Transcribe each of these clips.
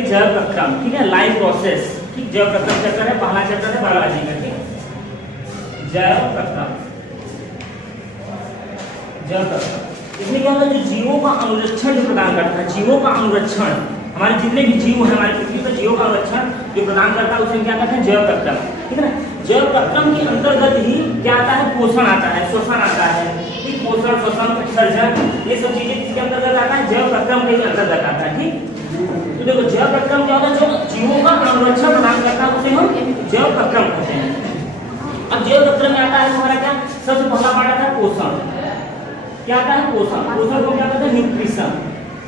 कि जैव प्रक्रम, ठीक है, लाइफ प्रोसेस, ठीक, जैव प्रक्रम चैप्टर है, पहला चैप्टर है बायोलॉजी का, ठीक, जैव प्रक्रम, जैव प्रक्रम। इसमें क्या होता है, जो जीवों का अनुरक्षण जो प्रदान करता है, जीवों का अनुरक्षण, हमारे जितने भी जीव हैं हमारे पृथ्वी पर, जीवों का अनुरक्षण जो प्रदान करता है उसे क्या कहते हैं, जैव प्रक्रम, ठीक है ना। जैव प्रक्रम के अंतर्गत ही क्या आता है, पोषण आता है, श्वसन आता है, ठीक, पोषण, श्वसन, उत्सर्जन, ये सब चीजें किसके अंतर्गत आता है, जैव प्रक्रम के अंतर्गत आता है, ठीक। तो देखो जैव प्रक्रम क्या होता है, जो जीवों का अनुरक्षण प्रदान करता है उसे हम जैव प्रक्रम कहते हैं। अब जैव प्रक्रम में आता है हमारा क्या, सबसे पहला पार्ट आता है पोषण, क्या आता है, पोषण, पोषण को क्या कहते हैं, न्यूट्रिशन,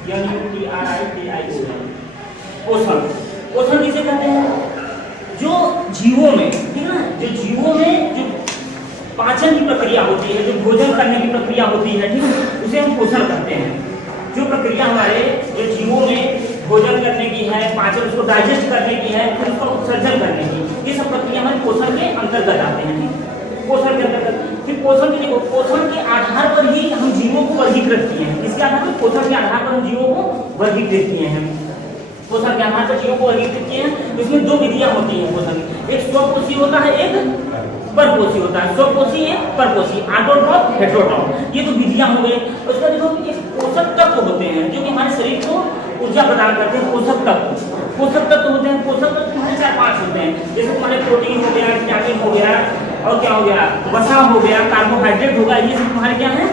NUTRITION, पोषण, पोषण किसे कहते हैं, जो जीवों में, ठीक है ना, जो जीवों में जो पाचन की प्रक्रिया होती है, जो भोजन करने की प्रक्रिया होती है, ठीक है, उसे हम पोषण कहते हैं। जो प्रक्रिया हमारे जो जीवों में भोजन करने की है, पाचन उसको डाइजेस्ट करने की है, फिर उसका उत्सर्जन करने की, ये सब प्रक्रिया हमारे पोषण के अंतर्गत आते हैं, ठीक, पोषण के अंतर्गत। फिर पोषण के लिए, पोषण के आधार पर ही हम जीवों को वर्गीकृत किए हैं, इसके आधार पर, पोषण के आधार पर हम जीवों को वर्गीकृत किए हैं, पोषण के आधार पर जीवों को वर्गीकृत किए हैं। इसमें दो विधियां होती हैं पोषण की, एक स्वपोषी होता है, एक परपोषी होता है, स्वपोषी एक परपोषी, ऑटोट्रॉफ, हेटेरोट्रॉफ, ये तो विधियां हो गई। उसका देखो ये पोषक तत्व होते हैं जो कि हमारे शरीर को ऊर्जा प्रदान करते हैं, पोषक तत्व, पोषक तत्व होते हैं। पोषक तत्व हमारे 4-5 होते हैं, जैसे तुम्हारे प्रोटीन हो गया, विटामिन हो गया, और क्या हो गया, वसा हो गया, कार्बोहाइड्रेट होगा, ये सब तुम्हारे क्या है,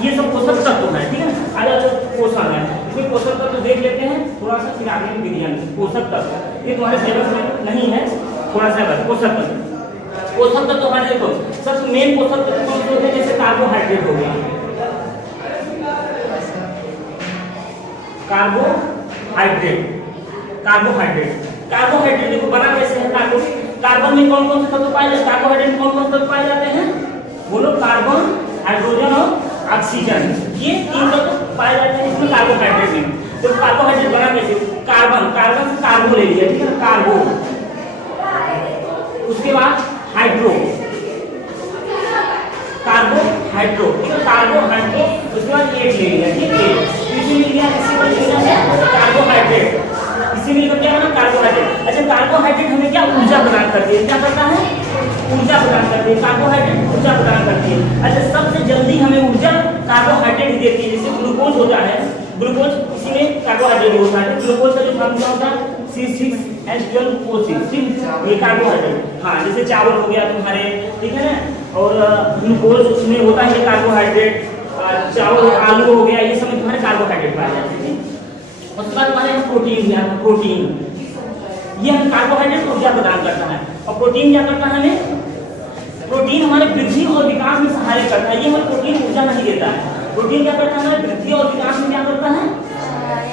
ये सब पोषक तत्व है, ठीक है। आज पोषण है, इसमें पोषक तत्व देख लेते हैं थोड़ा सा, फिर आगे विधियां। पोषक तत्व ये तुम्हारे सिलेबस में नहीं है, थोड़ा सा बस। पोषक तत्व, पोषक तत्व हमारे देखो सबसे मेन पोषक तत्व कौन से होते हैं, जैसे कार्बोहाइड्रेट हो गया, कार्बोहाइड्रेट, कार्बोहाइड्रेट, कार्बोहाइड्रेट देखो बना कैसे है, कार्बन में कौन कौन से तत्व पाए जाते हैं, कार्बोहाइड्रेट में कौन कौन से तत्व पाए जाते हैं, बोलो, कार्बन, हाइड्रोजन और ऑक्सीजन, ये 3 तत्व पाए जाते हैं इसमें कार्बोहाइड्रेट में। तो कार्बोहाइड्रेट बना कैसे, कार्बन, कार्बन से कार्बो ले लिया, ठीक है, कार्बो, उसके बाद हाइड्रो, कार्बोहाइड्रो, ठीक है, कार्बोहाइड्रो, उसके बाद एट ले लिया, ठीक है, इसी मिल गया, इसी को लिखना है कार्बोहाइड्रेट, इसी मिलकर क्या बना, कार्बोहाइड्रेट। अच्छा, कार्बोहाइड्रेट हमें क्या ऊर्जा प्रदान करती है, क्या करता है, ऊर्जा प्रदान करती है, कार्बोहाइड्रेट ऊर्जा प्रदान करती है। अच्छा, सबसे जल्दी हमें ऊर्जा कार्बोहाइड्रेट ही देती है, जैसे ग्लूकोज होता है, ग्लूकोज इसी में कार्बोहाइड्रेट होता है, ग्लूकोज का जो फार्मूला होता है C6H12O6, ठीक, ये कार्बोहाइड्रेट। हाँ, जैसे चावल हो गया तुम्हारे, ठीक है ना, और ग्लूकोज उसमें होता है कार्बोहाइड्रेट, चावल, आलू हो गया, ये सब तुम्हारे कार्बोहाइड्रेट पाए जाते हैं। उसके बाद हमारे प्रोटीन, प्रोटीन, ये हम कार्बोहाइड्रेट ऊर्जा प्रदान करता है, और प्रोटीन क्या करता है, हमें प्रोटीन हमारे वृद्धि और विकास में सहायक करता है। ये हमें प्रोटीन ऊर्जा नहीं देता है, प्रोटीन क्या करता है, हमारे वृद्धि और विकास में क्या करता है,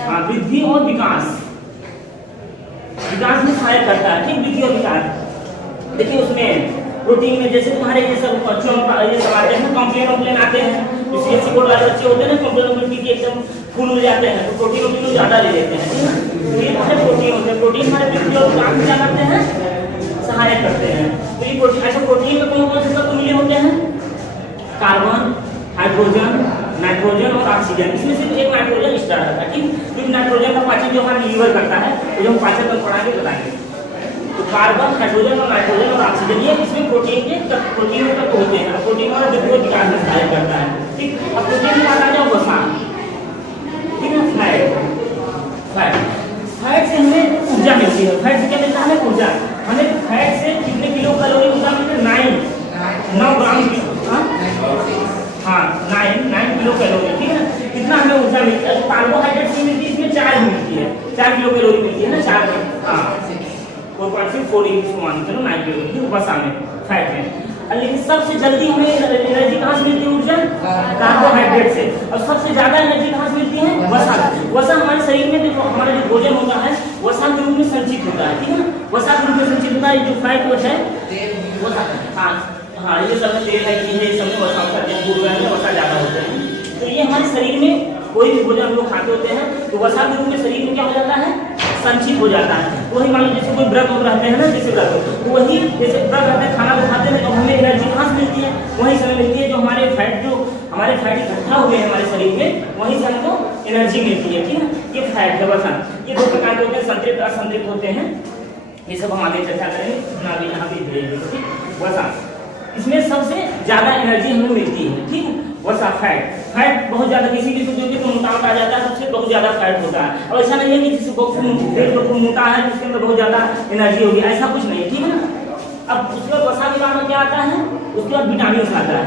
हाँ, वृद्धि और विकास, विकास में सहायक करता है, ठीक, वृद्धि और विकास। देखिए उसमें प्रोटीन में जैसे तुम्हारे ये सब ये सब आते हैं, कॉम्प्लेन आते हैं, CSC बोर्ड वाले बच्चे होते हैं ना, कॉम्प्लेन की एकदम फूल हो जाते हैं, तो प्रोटीन ज्यादा ले लेते हैं, ठीक है। तो ये हमारे प्रोटीन होते हैं, प्रोटीन हमारे वृद्धि और विकास में क्या करते हैं, सहायक करते हैं। तो ये प्रोटीन, अच्छा, प्रोटीन में कौन कौन से तत्व मिले होते हैं, कार्बन, हाइड्रोजन, नाइट्रोजन और ऑक्सीजन, इसमें सिर्फ एक नाइट्रोजन एक्स्ट्रा रहता है, ठीक, क्योंकि नाइट्रोजन का पाचन जो हमारा लीवर करता है, वो जो हम पाचन तंत्र पढ़ा के बताएंगे। तो कार्बन, हाइड्रोजन और नाइट्रोजन और ऑक्सीजन, ये इसमें प्रोटीन के प्रोटीन में तत्व होते हैं, प्रोटीन हमारा वृद्धि और विकास में सहायक करता है, ठीक। अब प्रोटीन की बात आ जाओ, वसा, ठीक है, फैट, फैट, फैट से हमें ऊर्जा मिलती है, फैट से क्या मिलता है, हमें ऊर्जा, हमें फैट से कितने किलो कैलोरी ऊर्जा मिलती है, 9 ग्राम की, हाँ 9 किलो कैलोरी, ठीक है ना, इतना हमें ऊर्जा मिलती है। कार्बोहाइड्रेट से मिलती है, इसमें 4 मिलती है, 4 किलो कैलोरी मिलती है ना, 4, हाँ 4.4 चलो 9 किलो वसा में, फैट में। लेकिन सबसे जल्दी हमें एनर्जी कहाँ से मिलती है, ऊर्जा कार्बोहाइड्रेट से, और सबसे ज्यादा एनर्जी कहाँ से मिलती है, वसा। वसा हमारे शरीर में जो हमारा जो भोजन होता है वसा के रूप में संचित होता है, ठीक है ना, वसा के रूप में संचित होता है। जो फैट है वसा, हाँ ये सब तेल है, घी है, ये सब में वसा होता है, वसा ज्यादा होते हैं। तो ये हमारे शरीर में कोई भी भोजन हम लोग खाते होते हैं तो वसा के रूप में शरीर में क्या हो जाता है, संचित हो जाता है। वही मान लो जैसे कोई व्रत रहते हैं ना, जैसे व्रत, तो वही जैसे व्रत रहते हैं, खाना तो खाते हैं, तो हमें एनर्जी कहाँ से मिलती है, वहीं से मिलती है, जो हमारे फैट इकट्ठा हुए हैं हमारे शरीर में, वहीं से हमको एनर्जी मिलती है, ठीक है, ये फैट है वसा। ये दो प्रकार के होते हैं, संतृप्त और असंतृप्त होते हैं। ये सब हम आगे चर्चा करेंगे, इतना भी यहाँ पे ठीक। वसा, इसमें सबसे ज्यादा एनर्जी हमें मिलती है, ठीक है। वसा फैट बहुत ज्यादा, किसी भी जो कि मोटापा आ जाता है उससे बहुत ज्यादा फैट होता है। और ऐसा नहीं है कि जिससे बहुत मोटा है उसके अंदर बहुत ज्यादा एनर्जी होगी, ऐसा कुछ नहीं है, ठीक है ना। अब उसके बाद वसा के बाद में क्या आता है, उसके बाद विटामिन आता है,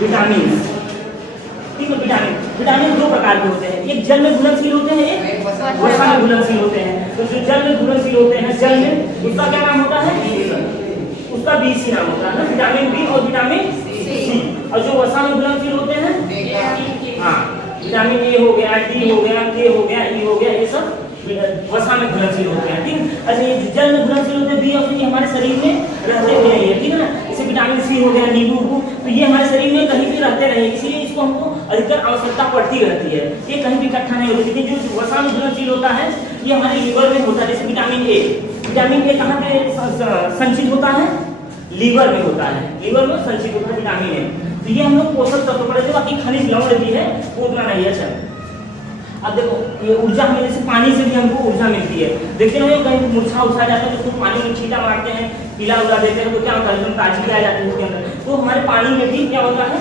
विटामिन, ठीक है। विटामिन दो प्रकार के होते हैं, एक जल में घुलनशील होते हैं, एक वसा में घुलनशील होते हैं। तो जो जल में घुलनशील होते हैं, जल में उसका क्या नाम होता है, उसका BC नाम होता है, विटामिन बी और विटामिन सी। और जो वसा में घुलनशील होते हैं, हाँ, विटामिन ए हो गया, डी हो गया, के हो गया, ई हो गया, ये सब वसा में घुलनशील होते हैं, ठीक। अच्छा, ये जल में घुलनशील होते हैं, बी और सी हमारे शरीर में रहते भी नहीं है, ठीक है ना। जैसे विटामिन सी हो गया, नींबू, तो ये हमारे शरीर में कहीं भी रहते नहीं, इसलिए इसको हमको अधिकतर आवश्यकता पड़ती रहती है, ये कहीं भी इकट्ठा नहीं होती। लेकिन जो वसा में घुलनशील होता है ये हमारे लीवर में होता है। जैसे विटामिन ए कहाँ पे संचित होता है, लीवर में होता है, लीवर में संचित होता है विटामिन ए। तो ये हम लोग पोषक तत्व पढ़े, बाकी खनिज लवण भी है वो उतना नहीं है। अच्छा, अब देखो ये ऊर्जा हमें जैसे पानी से भी हमको ऊर्जा मिलती है। देखते हो कहीं मूर्छा उछा जाता है तो पानी में छींटा मारते हैं, पीला उड़ा देते हैं, तो क्या होता है, एकदम ताजगी आ जाती है उसके अंदर। तो हमारे पानी में भी क्या होता है,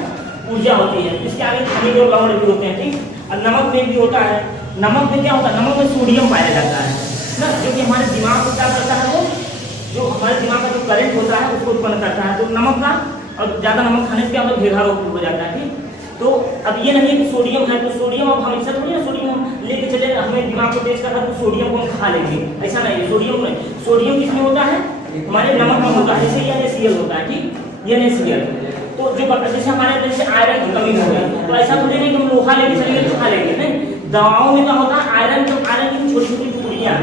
ऊर्जा होती है। इसके आगे खनिज और लवण भी होते हैं, ठीक। और नमक में भी होता है, नमक में क्या होता है, नमक में सोडियम पाया जाता है ना, जो कि हमारे दिमाग को क्या करता है, वो जो हमारे दिमाग का जो करंट होता है उसको उत्पन्न करता है। तो नमक का, और ज्यादा नमक खाने से क्या होता है, घेघा रोग हो जाता है, ठीक। तो अब ये नहीं है कि सोडियम है तो सोडियम अब हमेशा थोड़ी ना सोडियम लेके चले, हमें दिमाग को तेज करना तो सोडियम को हम खा लेंगे, ऐसा नहीं है। सोडियम नहीं, सोडियम किसमें होता है, हमारे नमक में होता है, जैसे NaCl होता है, ठीक, NaCl। तो जो जैसे हमारे जैसे आयरन की कमी हो गई, तो ऐसा थोड़ी नहीं कि हम लोहा लेके चलेंगे तो खा लेंगे, नहीं। दवाओं में क्या होता है, आयरन की छोटी छोटी टुकड़ियां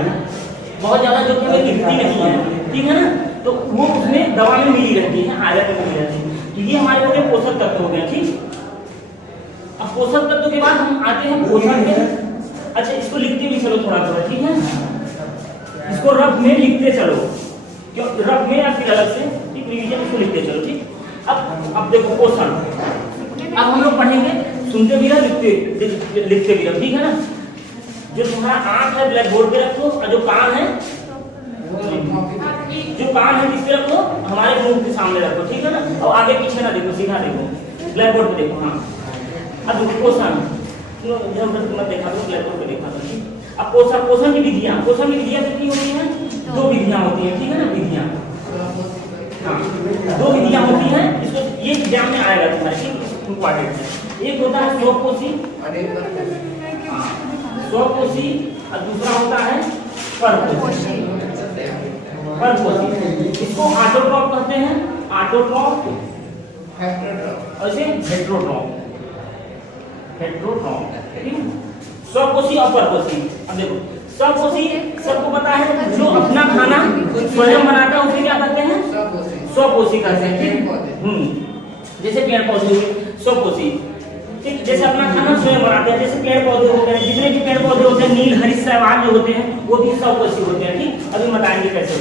बहुत ज्यादा जो कि हमें दिखती नहीं है, ठीक है ना, तो वो उसमें दवा में मिली रहती है, आयरन में मिली रहती है। तो ये हमारे हो गए पोषक तत्व हो गए, ठीक। अब पोषक तत्व के बाद हम आते हैं पोषण में। अच्छा, इसको लिखते भी चलो थोड़ा थोड़ा, ठीक है, इसको रफ में लिखते चलो, क्यों रफ में या फिर अलग से, ठीक, रिवीजन इसको लिखते चलो, ठीक। अब देखो पोषण, अब हम लोग पढ़ेंगे, सुनते भी रहो, लिखते भी रहो, ठीक है ना। जो तुम्हारा आंख है ब्लैक बोर्ड पे रखो, और जो कान है किस पे रखो, हमारे मुंह के सामने रखो, ठीक है ना। और आगे पीछे ना देखो, सीधा देखो, ब्लैक बोर्ड पे देखो, हाँ। अब पोषण मैं देखा तो ब्लैक बोर्ड पे देखा था, ठीक। अब पोषण की विधियां कितनी होती हैं, दो विधियां होती हैं, ठीक है ना, विधियां, हाँ, दो विधियां होती हैं। इसको ये एग्जाम में आएगा तुम्हारे, ठीक, इंपॉर्टेंट है। एक होता है स्वपोषी, और दूसरा होता है परपोषी। इसको ऑटोट्रॉप कहते हैं, ऑटोट्रॉप, और इसे हेट्रोट्रॉप, ठीक। स्वपोषी और परपोषी। अब देखो स्वपोषी सबको पता है, जो अपना खाना स्वयं बनाता है उसे क्या कहते हैं, स्वपोषी कहते हैं, ठीक। जैसे पेड़ पौधे हुए स्वपोषी, ठीक, जैसे अपना खाना स्वयं बनाते हैं, जैसे पेड़ पौधे हो गए, जितने भी पेड़ पौधे होते हैं, नील हरित शैवाल जो होते हैं वो भी स्वपोषी होते हैं, ठीक। अभी बताएंगे कैसे।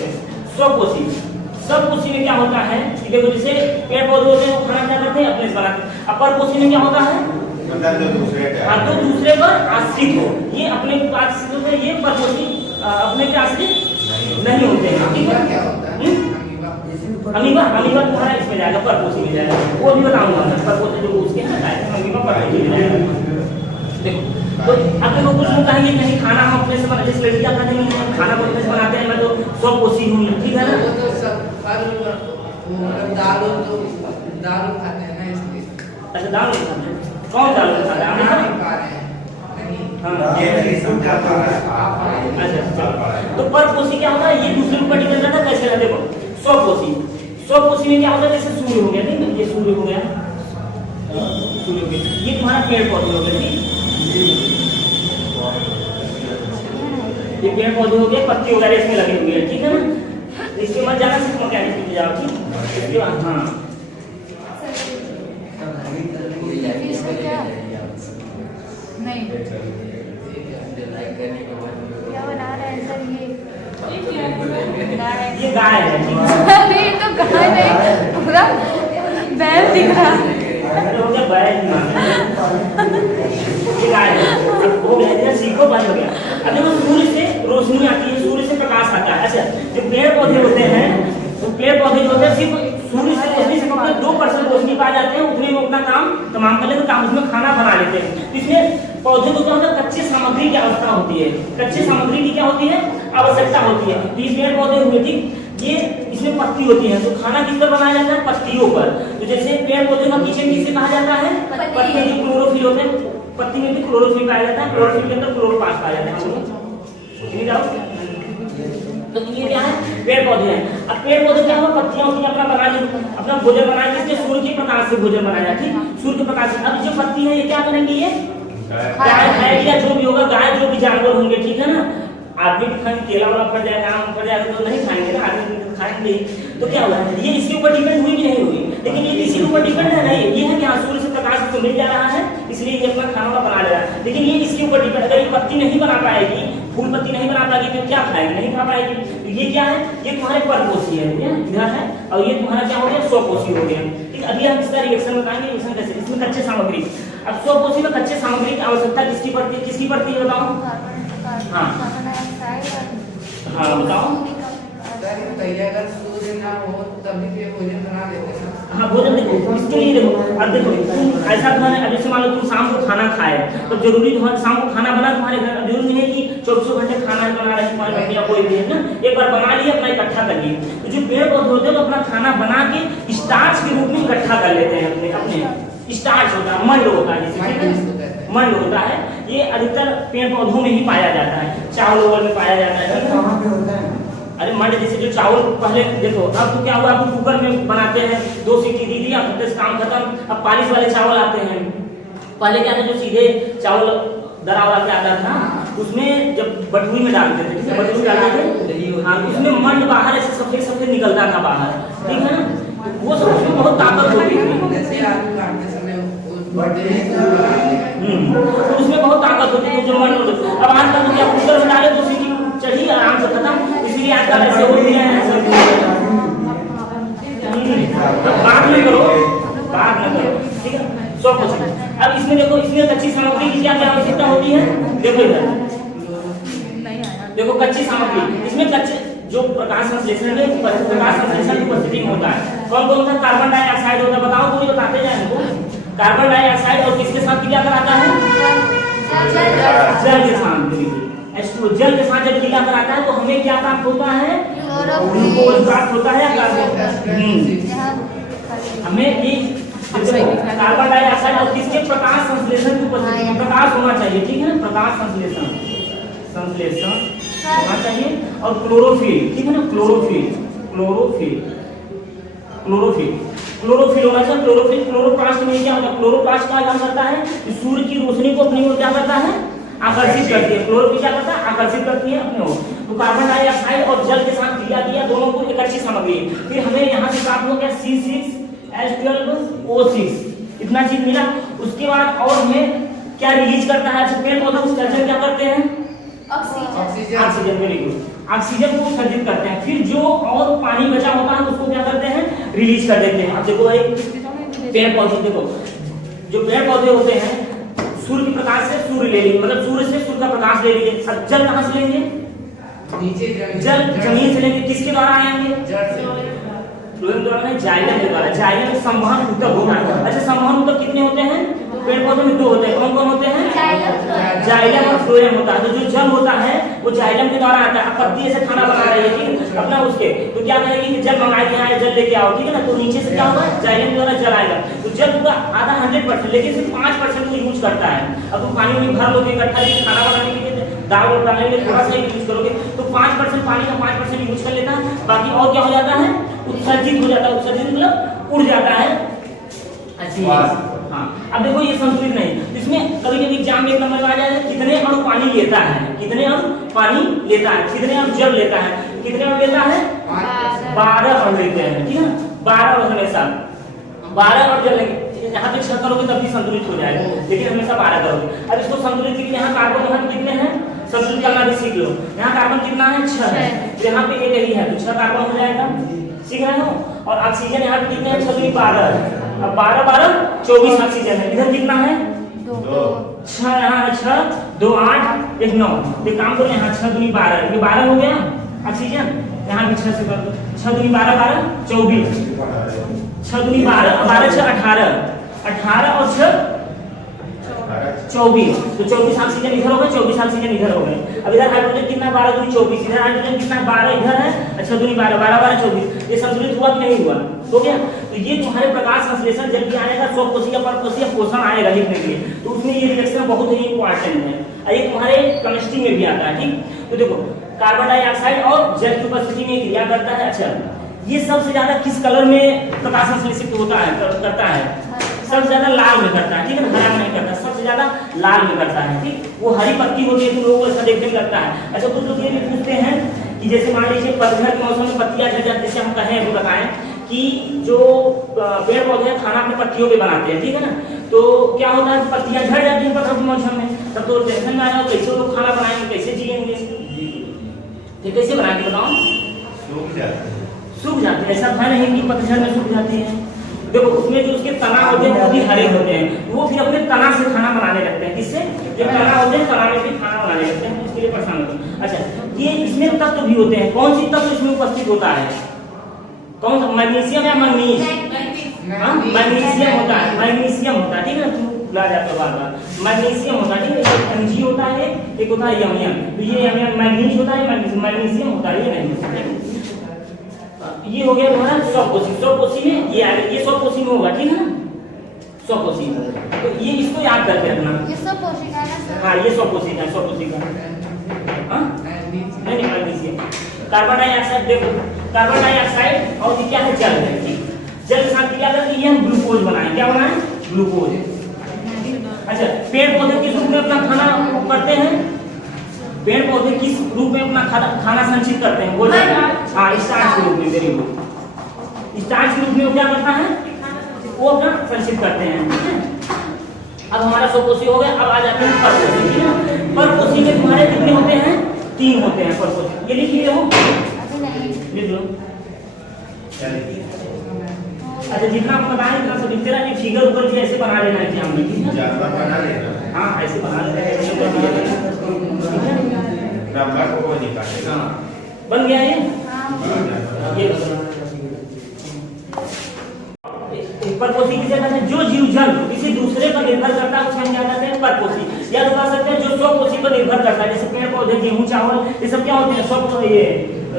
स्वपोषी में क्या होता है कि देखो जैसे पेड़ पौधे होते हैं वो खाना क्या करते हैं, अपने से बनाते हैं। अब परपोषी में क्या होता है, तो दूसरे पर आश्रित हो, ये अपने को आश्रित होते हैं, ये परपोषी अपने पे आश्रित नहीं होते हैं, ठीक है। अमीबा तुम्हारा इसमें जाएगा, परपोषी में जाएगा, वो भी बताऊंगा मैं, परपोषी जो उसके हैं अमीबा परपोषी में जाएगा। देखो तो अब देखो कुछ लोग कहेंगे नहीं खाना हम अपने से बना, जैसे लड़कियां कहती हैं खाना अपने से बनाते हैं, मैं तो स्वपोषी हूँ, ठीक है ना। दाल खाते हैं ना, इसलिए। अच्छा, दाल नहीं खाते हैं, कौन दाल खाता है, तो परपोषी क्या होता है, ये दूसरे को डिपेंड करता है कैसे रहते हैं। स्वपोषी में क्या होता है, जैसे सूर्य हो गया, ठीक है, ये सूर्य हो गया, ये तुम्हारा पेड़ पौधे हो गए, ठीक, ये पेड़ पौधे हो गए, पत्ते वगैरह इसमें लगे हुए हैं, ठीक है ना। इसके मत जाना, सिर्फ मैकेनिक्स में जाओ, ठीक। इसके बाद हाँ नहीं क्या बना रहे हैं सर, ये गाय है, ये तो गाय नहीं, पूरा बैल दिख रहा है। बैल ये गायब है। अब हो गया, सीखो, बंद हो गया। अब देखो सूर्य से रोशनी आती है, सूर्य से प्रकाश आता है। अच्छा, जो पेड़ पौधे होते हैं, तो पेड़ पौधे होते हैं सिर्फ सूर्य से रोशनी से मतलब 2% रोशनी पा जाते हैं, उतने में अपना काम तमाम कर लेते हैं, काम उसमें खाना बना लेते हैं। इसमें पौधे को क्या होता है, कच्चे सामग्री की आवश्यकता होती है। कच्चे सामग्री की क्या होती है, आवश्यकता होती है। तो ये पेड़ पौधे हुए, ठीक, ये इसमें पत्ती होती है, तो खाना किस पर बनाया जाता है, पत्तियों पर। तो जैसे पेड़ पौधे का किचन किसे कहा जाता है, पत्ती में क्लोरोफिल होते हैं, पत्ती में भी क्लोरोफिल पाया जाता है, क्लोरोफिल के अंदर क्लोरोप्लास्ट पाया जाता है। तो ये क्या है, पेड़ पौधे हैं। अब पेड़ पौधे क्या हुआ, पत्तियां होती हैं, अपना बना ली, अपना भोजन बनाएंगे, इसके सूर्य के प्रकाश से भोजन बनाया, ठीक, सूर्य के प्रकाश से। अब जो पत्ती है ये क्या करेंगे, ये गाय खाएगी या जो भी होगा, गाय जो भी जानवर होंगे, ठीक है ना। आदमी भी खाएंगे, केला वाला फट जाएगा, आम फट जाएगा तो नहीं खाएंगे ना, आदमी तो खाएंगे। तो क्या हुआ, ये इसके ऊपर डिपेंड हुई कि नहीं हुई, लेकिन ये किसी के ऊपर डिपेंड है नहीं, ये है कि हाँ सूर्य से प्रकाश को मिल जा रहा है, इसलिए ये अपना खाना बना ले रहा है। लेकिन ये इसके ऊपर डिपेंड, अगर ये पत्ती नहीं बना पाएगी, फूल पत्ती नहीं बना पाएगी तो क्या खाएगी, नहीं खा पाएगी। तो ये क्या है, ये तुम्हारे परपोषी है, इधर है, और ये तुम्हारा क्या हो गया, स्वपोषी हो गया। ठीक, अभी हम इसका रिएक्शन बताएंगे, रिएक्शन कैसे, इसमें कच्चे सामग्री। अब स्वपोषी में कच्चे सामग्री की आवश्यकता किसकी पड़ती है, किसकी पड़ती है बताओ। हाँ हाँ बताओ। अगर सूर्य ना हो तभी भी भोजन बना लेते हैं। हाँ भोजन देखो, इसके लिए देखो, अब देखो तुम ऐसा तुम्हारे, अब जैसे मान लो तुम शाम को खाना खाए, तो जरूरी तुम्हारे शाम को खाना बना तुम्हारे घर, जरूरी नहीं है कि 24 घंटे खाना बना रहे तुम्हारी मम्मी या कोई भी है ना, एक बार बना लिया, अपना इकट्ठा कर लिए। तो जो पेड़ पौधे होते हैं तो अपना खाना बना के स्टार्च के रूप में इकट्ठा कर लेते हैं, अपने अपने स्टार्च होता है, मंड होता है, जैसे मंड होता है, ये अधिकतर पेड़ पौधों में ही पाया जाता है, चावल ओवल में पाया जाता है। अरे मंड जैसे जो चावल पहले देखो, अब तो क्या हुआ, अब कुकर में बनाते हैं, 2 सीटी दी दिया, काम खत्म। अब पालिश वाले चावल आते हैं, पहले क्या था, जो सीधे चावल दरा वाला क्या आता था, उसमें जब बटुई में डालते थे, बटुई डालते थे, हाँ, उसमें मंड बाहर ऐसे सफेद सफेद निकलता था बाहर, ठीक है ना, वो सब उसमें बहुत ताकत होती थी। जैसे आलू काटते समय तो उसमें बहुत ताकत होती है, जो मंड होती है। अब आजकल तो क्या कुकर में डाले, 2 सीटी चढ़ी आराम से खत्म, इसलिए आजकल ऐसे हो गया है। बात न करो, बात न करो, ठीक है। अब इसमें देखो, इसमें कच्ची सामग्री की क्या आवश्यकता होती है, देखो इधर, देखो कच्ची सामग्री, इसमें कच्चे जो प्रकाश संश्लेषण में, प्रकाश संश्लेषण की उपस्थिति में होता है। कौन कौन सा, कार्बन डाइऑक्साइड होता है, बताओ, कोई बताते जाए हमको। कार्बन डाइऑक्साइड और किसके साथ क्रिया कराता है, जल के साथ। H2O जल के साथ जब क्रिया कराता है तो हमें क्या प्राप्त होता है, ग्लूकोज प्राप्त होता है। हमें एक कार्बन डाइऑक्साइड और किसके, प्रकाश संश्लेषण की उपस्थिति में, प्रकाश होना चाहिए, ठीक है ना, प्रकाश संश्लेषण होना चाहिए। और क्लोरोफिल, ठीक है ना, क्लोरोफिल होना चाहिए। क्लोरोप्लास्ट में क्या होता है, क्लोरोप्लास्ट का काम करता है कि सूर्य की रोशनी को अपनी ओर क्या करता है, आकर्षित करती है। क्लोरोफिल क्या करता है, आकर्षित करती है अपने ओर। तो कार्बन डाइऑक्साइड और जल के साथ क्रिया किया, दोनों को एक अच्छी सामग्री। फिर हमें यहाँ से प्राप्त हो गया C6H12O6, इतना चीज मिला। उसके बाद और हमें क्या रिलीज करता है, पेड़ पौधा उत्सर्जन क्या करते हैं, ऑक्सीजन, वेरी गुड, ऑक्सीजन को उत्सर्जित करते हैं। फिर जो और पानी बचा होता है उसको क्या करते हैं, रिलीज कर देते हैं। अब देखो भाई, पेड़ पौधे देखो, जो पेड़ पौधे होते हैं सूर्य के प्रकाश से सूर्य ले लेंगे, मतलब सूर्य से सूर्य का प्रकाश ले लेंगे। अब जल कहाँ से लेंगे, नीचे जल जमीन से लेंगे, किसके द्वारा आएंगे, फ्लोएम द्वारा नहीं, जाइलम के द्वारा। जाइलम संवहन ऊतक होता है। अच्छा, संवहन ऊतक कितने होते हैं, पेड़ पौधे में 2 होते हैं। कौन कौन होते हैं, जाइलम और फ्लोएम होता है। तो जो जल होता है वो जाइलम के द्वारा आता है। पत्ती ऐसे खाना बना रही है, ठीक, अपना उसके, तो क्या करेगी कि जल मंगाई है, जल लेके आओ, ठीक है ना, तो नीचे से क्या होगा, जाइलम के द्वारा जल आएगा। तो जल पूरा आधा 100%, लेकिन सिर्फ 5% को यूज करता है। अब तुम पानी में भर लोगे इकट्ठा, लेकिन खाना बनाने के लिए दाल डालने में थोड़ा सा यूज करोगे, तो 5% पानी का 5% यूज कर लेता है। बाकी और क्या हो जाता है, उत्सर्जित हो जाता है। उत्सर्जित मतलब उड़ जाता है। अच्छा, हाँ, अब देखो ये संतुलित नहीं, इसमें कभी कभी एग्जाम में 1 नंबर आ जाए, कितने अणु पानी लेता है, कितने अणु पानी लेता है, कितने अणु जल लेता है, कितने अणु लेता है, 12 अणु लेते हैं, ठीक है ना, 12 अणु हमेशा, 12 अणु जल लेंगे। यहाँ पे 6 करोगे तब भी संतुलित हो जाएगा, लेकिन हमेशा 12 करोगे। अब इसको संतुलित के लिए यहाँ कार्बन यहाँ कितने हैं, संतुलित करना भी सीख लो। यहाँ कार्बन कितना है, 6 है, तो यहाँ पे एक ही है, तो 6 कार्बन हो जाएगा, सीख रहे हो। और ऑक्सीजन यहाँ पे कितने हैं, 6 12, अब 12 12 24 ऑक्सीजन है। इधर कितना है, 2 6 यहाँ 6 2 8 1 9। एक काम करो यहाँ 6 दूनी 12, ये 12 हो गया ऑक्सीजन। यहाँ भी 6 से कर दो, 6 दूनी 12 12 24, 6 दूनी 12 12 6 18, 18 और 6 24, तो 24 ऑक्सीजन इधर हो गए, 24 ऑक्सीजन इधर हो गए। अब इधर हाइड्रोजन कितना 12 दूनी 24, इधर हाइड्रोजन कितना 12 इधर है, अच्छा दूनी 12 12 12 24, ये संतुलित हुआ कि नहीं हुआ? हो गया। तो ये तुम्हारे प्रकाश संश्लेषण जल भी आएगा, स्वकोषीय परकोषीय पोषण आएगा लिखने के लिए, तो उसमें ये रिएक्शन बहुत ही इंपॉर्टेंट है। और ये तुम्हारे केमिस्ट्री में भी आता है, ठीक। तो देखो कार्बन डाइऑक्साइड और जल की उपस्थिति में क्रिया करता है। अच्छा ये सबसे ज्यादा किस कलर में प्रकाश संश्लेषित होता है करता है? सबसे ज्यादा लाल में करता है, ठीक है ना, हरा में नहीं करता, सबसे ज्यादा लाल में करता है, ठीक। वो हरी पत्ती होती है तो लोगों को ऐसा देखने में लगता है। अच्छा कुछ लोग ये भी पूछते हैं कि जैसे मान लीजिए पतझड़ के मौसम में पत्तियां झड़ जाती है, जैसे हम कहें अभी बताएं कि जो पेड़ पौधे खाना अपने पत्तियों पे बनाते हैं, ठीक है ना, तो क्या होता है पत्तियां झड़ जाती हैं पतझड़ के मौसम में, तब तो टेंशन में आएगा कैसे लोग खाना बनाएंगे, कैसे जिएंगे, तो कैसे बनाएंगे बताओ? सूख जाते हैं। ऐसा है नहीं कि पतझड़ में सूख जाती है। देखो उसमें जो उसके तना होते हैं वो भी हरे होते हैं, वो फिर अपने तना से खाना बनाने लगते हैं। किससे? जो तना होते हैं तना में भी खाना बनाने लगते हैं, उसके लिए परेशान होते हैं। अच्छा ये इसमें तत्व भी होते हैं, कौन सी तत्व इसमें उपस्थित होता है? कौन सा? मैग्नीशियम या मैंगनीज? मैग्नीशियम होता है, मैग्नीशियम होता है, ठीक है ना, भुला जाता है बार बार। मैग्नीशियम होता है, ठीक है, एमजी होता है, एक होता है यमियम, तो ये यमियम मैग्नीज होता है, मैग्नीशियम होता है, ये नहीं। ये हो गया तुम्हारा स्वकोषी, स्वकोषी में ये आएगा, ये स्वकोषी में होगा, ठीक है ना, स्वकोषी। तो ये इसको याद करके रखना। ये सब कोशिका है ना? हाँ ये स्वकोषी का, स्वकोषी का। हाँ नहीं मैग्नीशियम। कार्बन डाइऑक्साइड देखो, कार्बन डाइऑक्साइड और ये क्या है? जल है, ठीक। जल के साथ क्या करते हैं? हम ग्लूकोज बनाएं, क्या बनाएं? ग्लूकोज। अच्छा पेड़ पौधे किस रूप में अपना खाना करते हैं? पेड़ पौधे किस रूप में अपना खाना संचित करते हैं? भोजन, हाँ स्टार्च के रूप में। Very good. स्टार्च के रूप में वो क्या करता है? वो अपना संचित करते हैं। अब हमारा स्वकोषी हो गया, अब आ जाते हैं परकोषी, ठीक है। परकोषी में तुम्हारे कितने होते हैं? 3 होते हैं परकोषी। ये लिख लिए हो? लिख लो। अच्छा जितना आप बताएं इतना सब लिखते रहिए, फिगर ऊपर भी ऐसे बना लेना है कि हमने, ठीक है। हाँ ऐसे बना लेते हैं, बन गया ये। परपोषी किसे कहते हैं? जो जीव जंतु किसी दूसरे पर निर्भर करता है उसे हम क्या कहते हैं? परपोषी। या बता सकते हैं जो स्वपोषी पर निर्भर करता है, जैसे पेड़ पौधे, गेहूं, चावल, ये सब क्या होते हैं?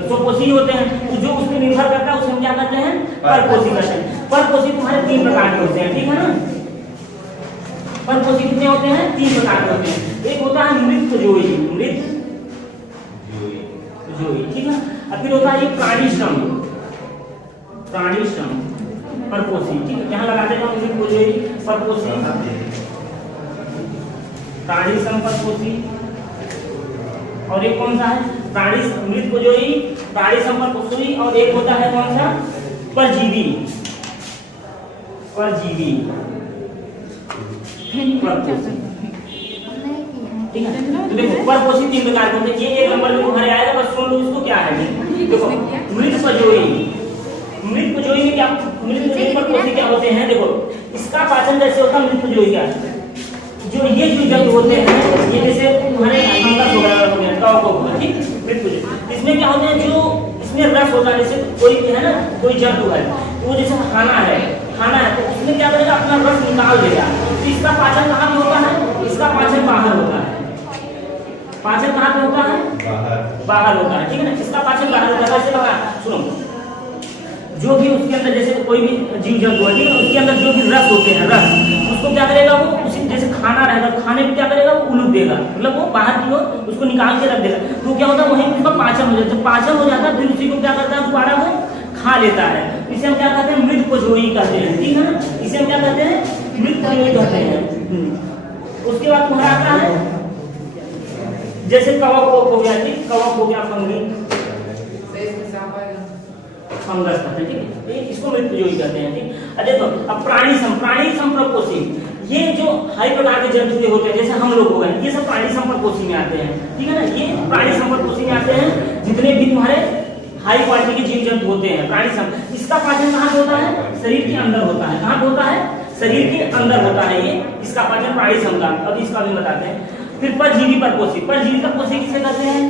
स्वपोषी होते हैं। तो जो उस पर निर्भर करता है उसे हम क्या कहते हैं? परपोषी कहते हैं। परपोषी तुम्हारे 3 प्रकार के होते हैं, ठीक है ना। परपोषी कितने होते हैं? 3 प्रकार के होते हैं। एक होता है मृतजोई, मृतजोई, ठीक है। और फिर होता है ये प्राणीश्रम, प्राणीश्रम परपोषी, ठीक है। यहाँ लगाते हैं मृतजोई परपोषी, प्राणीश्रम परपोषी। और एक कौन सा है? मृतजोई, प्राणीश्रम परपोषी। और एक होता है कौन सा? परजीवी, परजीवी ठीक है। तो देखो परपोषी 3 प्रकार के होते हैं। ये 1 नंबर में तुम्हारे आएगा, बस सुन लो इसको क्या है। देखो मृतजोई, मृतजोई में क्या? मृतजोई परपोषी क्या होते हैं? देखो इसका पाचन जैसे होता है मृतजोई का, जो ये जो जंतु होते हैं ये जैसे तुम्हारे फंगस वगैरह हो गया, कवक हो गया, ठीक। मृतजोई इसमें क्या होते हैं? जो इसमें रस होता है, जैसे कोई भी है ना, कोई जंतु है तो वो जैसे खाना है तो उसमें क्या करेगा? अपना रस निकाल देगा। तो इसका पाचन कहाँ पे होता है? इसका पाचन बाहर होता है। पाचन कहाँ पे होता है? बाहर होता है, ठीक है ना। इसका पाचन बाहर होता है। कैसे होगा? सुनो, जो भी उसके अंदर जैसे कोई भी जीव जंतु है, ठीक है, उसके अंदर जो भी रस होते हैं, रस उसको क्या करेगा? वो उसी जैसे खाना रहेगा, खाने में क्या करेगा? वो उलूक देगा, मतलब वो बाहर की ओर उसको निकाल के रख देगा। तो क्या होता है? वहीं उसका पाचन हो जाता है। जब पाचन हो जाता है फिर उसी को क्या करता है? दोबारा वो खा लेता है। इसे हम क्या कहते हैं? मृतजोई कहते हैं, ठीक है ना। इसे हम क्या कहते हैं? मृतजोई कहते हैं। उसके बाद तुम्हारा आता है जैसे कवक हो गया, ठीक, कवक हो गया, फंगस कहते हैं, ठीक है, इसको मृतजोई कहते हैं, ठीक। अब देखो अब प्राणीश्रम परपोषी, ये जो हाई प्रकार के जंतु होते हैं जैसे हम लोग हो गए, ये सब प्राणीश्रम परपोषी में आते हैं, ठीक है ना। ये प्राणीश्रम परपोषी में आते हैं जितने भी तुम्हारे हाई क्वालिटी के जीव जंतु होते हैं, प्राणीश्रम। इसका पाचन कहाँ पे होता है? शरीर के अंदर होता है। कहाँ पे होता है? शरीर के अंदर होता है ये, इसका पाचन प्राणी क्षमता। अब इसका भी बताते हैं। फिर परजीवी परपोषी, परजीवी परपोषी किसे कहते हैं?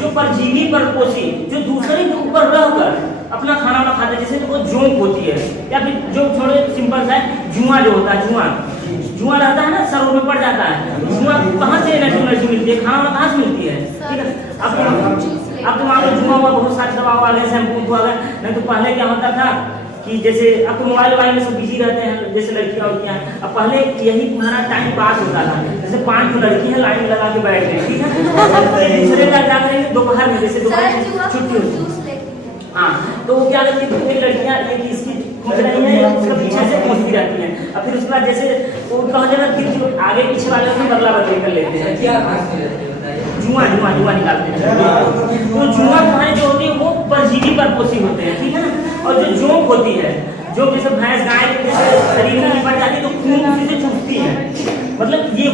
जो परजीवी परपोषी जो दूसरे के ऊपर रहकर अपना खाना वाना खाते हैं, जैसे वो जोंक होती है, या फिर जो थोड़े सिंपल सा है जुआ जो होता है, जुआ रहता है ना, सरों में पड़ जाता है। जुआ कहाँ से एनर्जी मिलती है? खाना वाना कहाँ से मिलती है? ठीक है, अब तो मान लो जुआ हुआ, बहुत सारी दवा आ गए, शैम्पू आ गए। नहीं तो पहले क्या होता था कि जैसे अब तो मोबाइल में सब बिजी रहते हैं, जैसे लड़कियां होती हैं। अब पहले यही तुम्हारा टाइम पास होता था, जैसे 5 लड़की है लाइन लगा के बैठ गए, ठीक है, दूसरे का क्या करेंगे दोपहर में, जैसे दोपहर छुट्टी होती है, हाँ, तो वो क्या करती है, फिर लड़कियां एक इसकी खोज रही है, उसका पीछे से पहुंचती रहती हैं। अब फिर उसके बाद जैसे वो कहा जाएगा फिर आगे पीछे वाले में बदला बदली कर लेते हैं, जुआ जुआ जुआ निकालते हैं। तो जुआ तुम्हारे जो होती है वो परजीवी परपोषी होते हैं, ठीक है ना। और जो जोंक होती है, जो जैसे भैंस गाय जैसे शरीर में निपट जाती है तो खून उसी से चूसती है, मतलब ये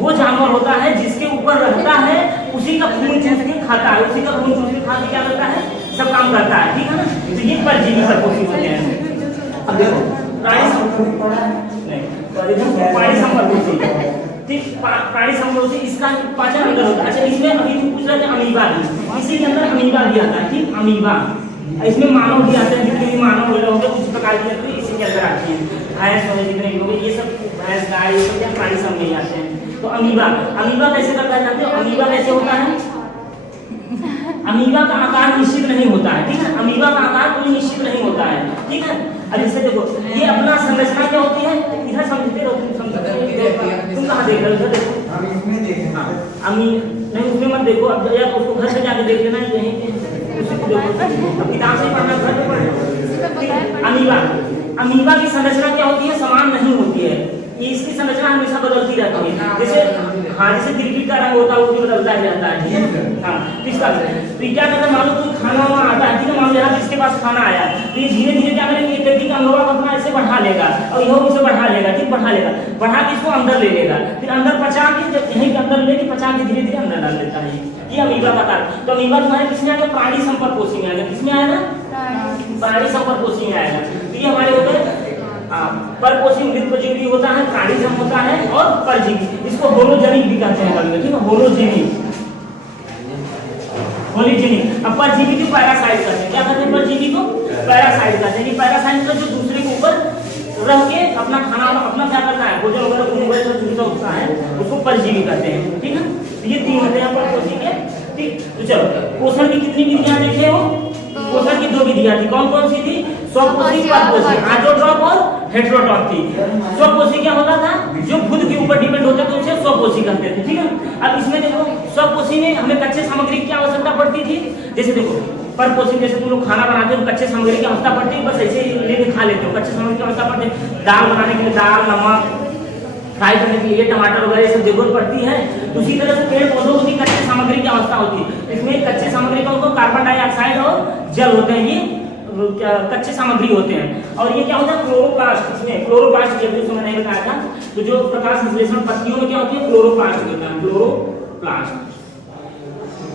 वो जानवर होता है जिसके ऊपर रहता है, उसी का खून चूस के खाता है, उसी का खून चूस के खा के क्या करता है, सब काम करता है, ठीक है ना। तो ये परजीवी परपोषी होते हैं। अब देखो प्राणी संपर्पोषी, ठीक, प्राणी संपर्पोषी इसका पाचन अंदर होता है। अच्छा, इसमें अभी तुम पूछ रहे थे अमीबा भी, इसी के अंदर अमीबा भी आता है, ठीक, अमीबा। इसमें मानव भी आते हैं, जितने भी मानव होंगे उस प्रकार की लकड़ी इसी के अंदर आती है। भैंस होंगे जितने भी होंगे, ये सब भैंस गाय ये सब क्या प्राणी सब में आते हैं। तो अमीबा, अमीबा कैसे करता है जानते हो? अमीबा कैसे होता है? अमीबा का आकार निश्चित नहीं होता है, ठीक है, अमीबा का आकार कोई निश्चित नहीं होता है, ठीक है। अब इससे देखो ये अपना संरचना क्या होती है, इधर समझते रहो, तुम कहाँ देख रहे हो? इधर देखो, हाँ, अमी नहीं उसमें मत देखो, अब या उसको घर से जाके देख लेना, यहीं उसी को देखो, अब किताब से पढ़ना, घर में पढ़ना। अमीबा, अमीबा की संरचना क्या होती है? समान नहीं होती है, इसकी संरचना हमेशा बदलती रहती है। जैसे हाँ, जैसे गिरगिट का रंग होता है वो भी बदलता ही रहता है, ठीक है, हाँ। तो इसका तो क्या करता है, मान लो कोई खाना वाना आता है, ठीक है, मान लो यहाँ जिसके पास खाना आया, तो ये धीरे धीरे क्या करेंगे, एक व्यक्ति का अनुभव अपना ऐसे बढ़ा लेगा और यह इसे बढ़ा लेगा, ठीक, बढ़ा लेगा, बढ़ा के इसको अंदर ले लेगा, फिर अंदर पचा के जब यहीं के अंदर लेके पचा के धीरे धीरे अंदर डाल देता है। ये अमीबा का कार्य। तो अमीबा तुम्हारे किसमें आएगा? प्राणी संपर्पोषी में आएगा। किसमें आएगा? प्राणी संपर्पोषी में आएगा। तो ये हमारे हो गए परपोषी, मृतजीवी होता है, प्राणीजम होता है, और परजीवी, इसको होलोजेनिक भी कहते हैं कभी, ठीक है, होलोजेनिक, होलोजेनिक। अब परजीवी को पैरासाइट कहते हैं, क्या कहते हैं? परजीवी को पैरासाइट कहते हैं। पैरासाइट का जो दूसरे के ऊपर रह के अपना खाना अपना क्या करता है, भोजन वगैरह चूसता उठता है, उसको परजीवी कहते हैं, ठीक है। ये 3 होते हैं परपोषी के, ठीक। तो चलो पोषण की कितनी विधियां देखे हो? पोषण की 2 विधियां थी, कौन कौन सी थी? स्वपोषी, परपोषी, आइसोट्रॉप और हेटेरोट्रॉप थी। स्वपोषी क्या होता था? जो खुद के ऊपर डिपेंड होता था उसे स्वपोषी कहते थे, ठीक है। अब इसमें देखो स्वपोषी में हमें कच्चे सामग्री की आवश्यकता पड़ती थी। जैसे देखो परपोषी जैसे तुम लोग खाना बनाते हो, कच्चे सामग्री की आवश्यकता पड़ती है, बस ऐसे ही लेके खा लेते हो, कच्चे सामग्री की आवश्यकता पड़ती है। दाल बनाने के लिए दाल, नमक, फ्राई करने के लिए टमाटर वगैरह सब जरूरत पड़ती है। उसी तरह से पेड़ पौधों को भी कच्चे सामग्री की आवश्यकता होती है। इसमें कच्चे सामग्री का उनको कार्बन डाइऑक्साइड और जल होते हैं, ये कच्चे सामग्री होते हैं। और ये क्या होता है? क्लोरोप्लास्ट। इसमें क्लोरोप्लास्ट ये भी मैंने बताया था। तो जो प्रकाश संश्लेषण पत्तियों में क्या होती है? क्लोरोप्लास्ट होता है, क्लोरोप्लास्ट,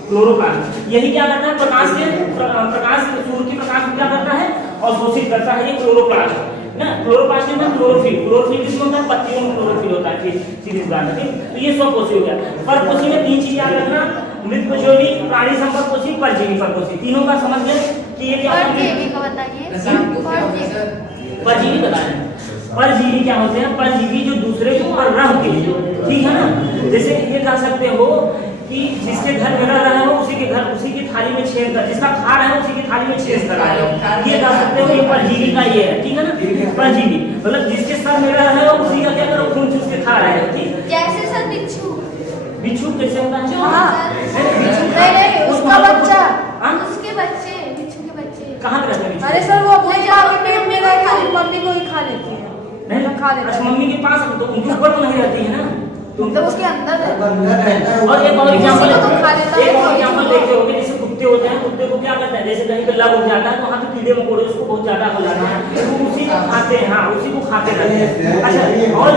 क्लोरोप्लास्ट। यही क्या करता है? प्रकाश सूर्य के प्रकाश को क्या करता है? अवशोषित करता है, ये क्लोरोप्लास्ट ना। क्लोरोप्लास्ट में क्लोरोफिल, क्लोरोफिल किसमें होता है? पत्तियों में क्लोरोफिल होता है, सीधी सी बात है, ठीक। तो ये स्वपोषी हो गया। परपोषी में 3 चीज याद रखना, मृतकोशोरी, प्राणी संपर्कोषी, परजीवी परपोषी। तीनों का समझ गए कि ये क्या होता है? परजीवी का बताइए। परजीवी बताएं। परजीवी क्या होते हैं? परजीवी जो दूसरे के ऊपर रह के, ठीक है ना। जैसे ये कह सकते हो कि जिसके घर में रह रहा है उसी के घर उसी की थाली में छेद कर, जिसका खा रहा है उसी की थाली में छेद कर रहा है, ये कह सकते हो ये परजीवी का ये है, ठीक है ना। परजीवी मतलब जिसके सर में रह रहा है उसी का क्या करो खून चूस के खा रहा है, ठीक। जैसे सर बिच्छू, बिच्छू कैसे होता है? नहीं, उसका बच्चा, उसके बच्चे, बिच्छू के बच्चे कहाँ पे रहते हैं? अरे सर वो अपने मम्मी को ही खा लेती है, नहीं खा लेते। अच्छा, मम्मी के पास तो उनके ऊपर तो नहीं रहती है ना, मतलब उसके अंदर है। और एक और एग्जांपल देखते होंगे, जैसे कुत्ते होते हैं, कुत्ते को क्या करता है? जैसे कहीं पे लग उठ जाता है तो वहाँ पे कीड़े मकोड़े उसको बहुत ज्यादा हो जाता है, तो उसी को खाते हैं, हाँ उसी को खाते रहते हैं। अच्छा, और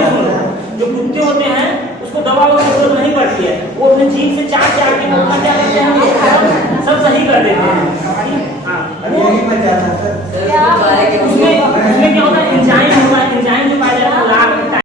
जो कुत्ते होते हैं उसको दवा की जरूरत नहीं पड़ती है, वो अपने जीभ से चाट के अपना क्या करते हैं? सब सही कर देते हैं। हाँ उसमें क्या होता है? एंजाइम होता है, एंजाइम जो पाया जाता है